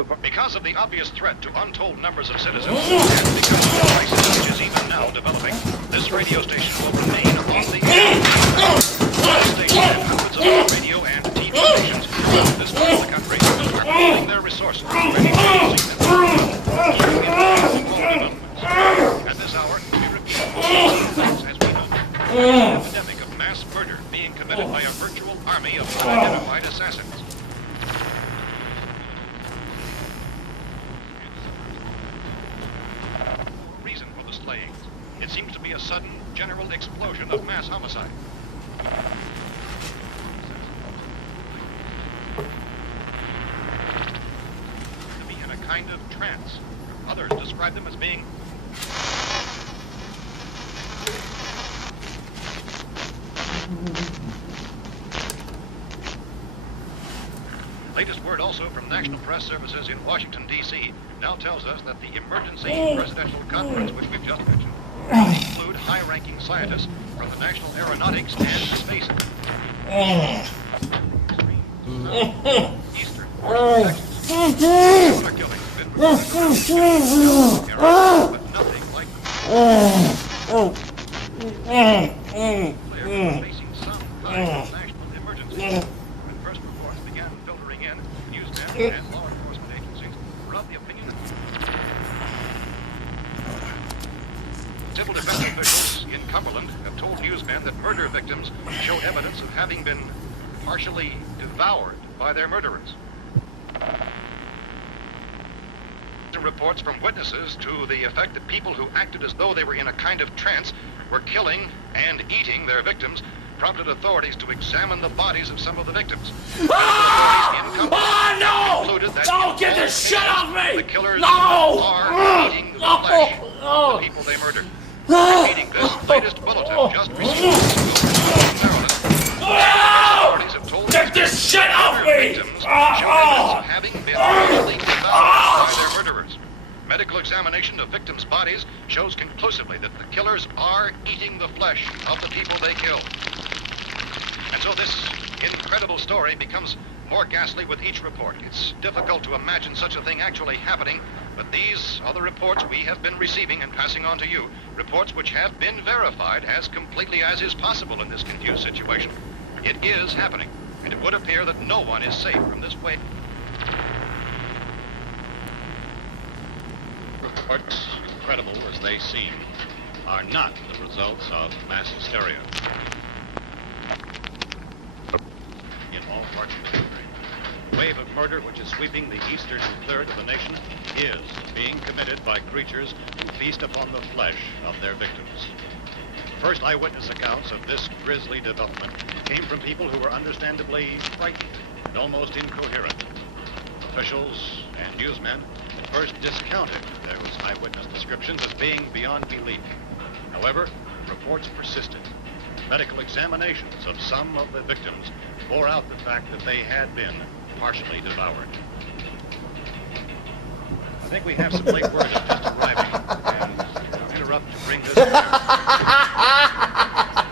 Because of the obvious threat to untold numbers of citizens, and because of the crisis which is even now developing, this radio station will remain on the air. All stations and hundreds of other radio and TV stations throughout this part of the country are pooling their resources, ready to receive them. At this hour, we repeat things as we know. An epidemic of mass murder being committed by a virtual army of unidentified assassins. Reason for the slayings. It seems to be a sudden, general explosion of mass homicide. To be in a kind of trance. Others describe them as being latest word also from National Press Services in Washington, D.C. now tells us that the emergency presidential conference, which we've just mentioned, will include high-ranking scientists from the National Aeronautics and Space Eastern water killings have been reported, but nothing like They are facing some kind of national emergency. When first reports began filtering in, newsmen and law enforcement agencies were of the opinion that civil defense officials in Cumberland have told newsmen that murder victims showed evidence of having been partially devoured by their murderers. Reports from witnesses to the effect that people who acted as though they were in a kind of trance were killing and eating their victims prompted authorities to examine the bodies of some of the victims. No! Don't get the shit off me! The killers are eating the flesh of the people they murdered. Repeating this latest bulletin just received from Maryland. Authorities have told get this shit off me! Victims show evidence of having been partially devoured by their murderers. Medical examination of victims' bodies shows conclusively that the killers are eating the flesh of the people they killed. And so this incredible story becomes more ghastly with each report. It's difficult to imagine such a thing actually happening, but these are the reports we have been receiving and passing on to you. Reports which have been verified as completely as is possible in this confused situation. It is happening, and it would appear that no one is safe from this wave. Reports, incredible as they seem, are not the results of mass hysteria. In all parts of the country, the wave of murder which is sweeping the eastern third of the nation is being committed by creatures who feast upon the flesh of their victims. The first eyewitness accounts of this grisly development came from people who were understandably frightened and almost incoherent. Officials and newsmen at first discounted those eyewitness descriptions as being beyond belief. However, reports persisted. Medical examinations of some of the victims bore out the fact that they had been partially devoured. I think we have some late word just arriving, and I'll interrupt to bring this.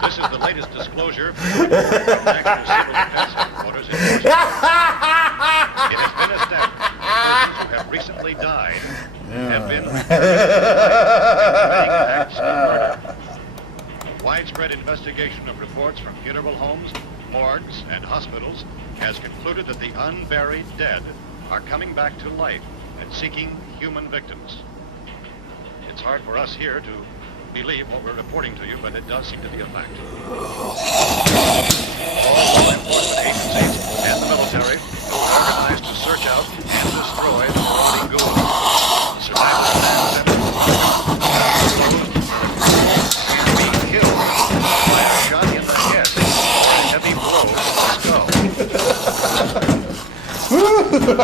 This is the latest disclosure from the National Civil Defense Headquarters in Washington. It has been established that persons who have recently died have been committing acts of murder. A widespread investigation of reports from funeral homes, morgues, and hospitals has concluded that the unburied dead are coming back to life and seeking human victims. It's hard for us here to believe what we're reporting to you, but it does seem to be a fact. All law enforcement agencies and the military are organized to search out and destroy the crawling ghouls. The survival plans and being killed by a shot in the head and heavy blows to the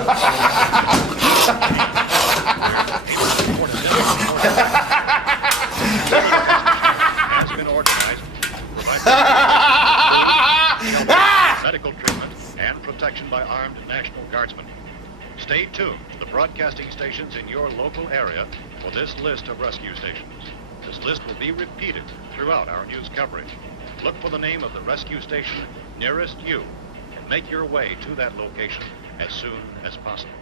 has been organized to provide medical treatment and protection by armed National Guardsmen. Stay tuned to the broadcasting stations in your local area for this list of rescue stations. This list will be repeated throughout our news coverage. Look for the name of the rescue station nearest you and make your way to that location as soon as possible.